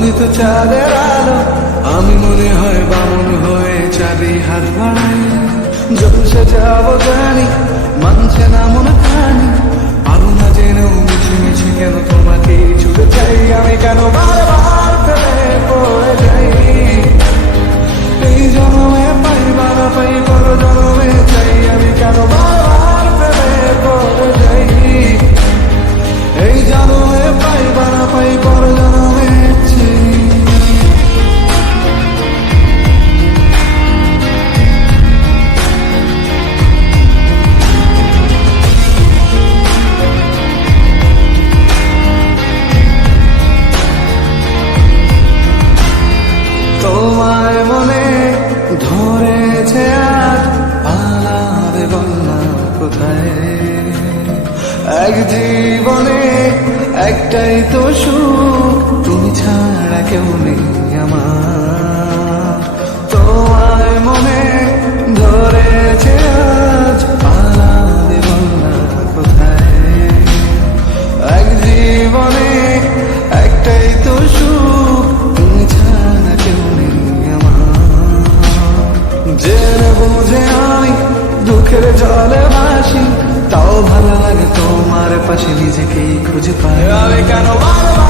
তুমি তো চাঁদের আলো, আমি মনে হয় বামন হয়ে চাবি হাত বাড়াই। জলসে যাব জানি, মানছে না মনে খানি, আরও না জেনেও মিছে মিছে কেন তোমাকে ছুটে চাই? আমি কেন বারবার কোথায়? এক জীবনে একটাই তো সুখ, তুমি ছাড়া কেউ নেই আমার। তোমায় মনে ধরেছে আজ কোথায়? এক জীবনে একটাই তো তুমি ছাড়া কেউ বুঝে আমি দুঃখের জলে পাশে নিজেকেই খুঁজে পাই কেন বারবার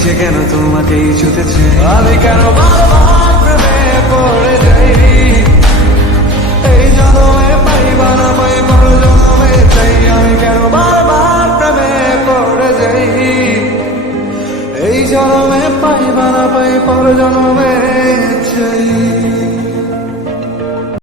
মিছে কেন তোমাকেই ছুতেছে আমি কেন বারবার এই পাইবা না পাই পর জন্মে পড়ে এই জন্মে পাইবা না পাই পর জন্মে চাই।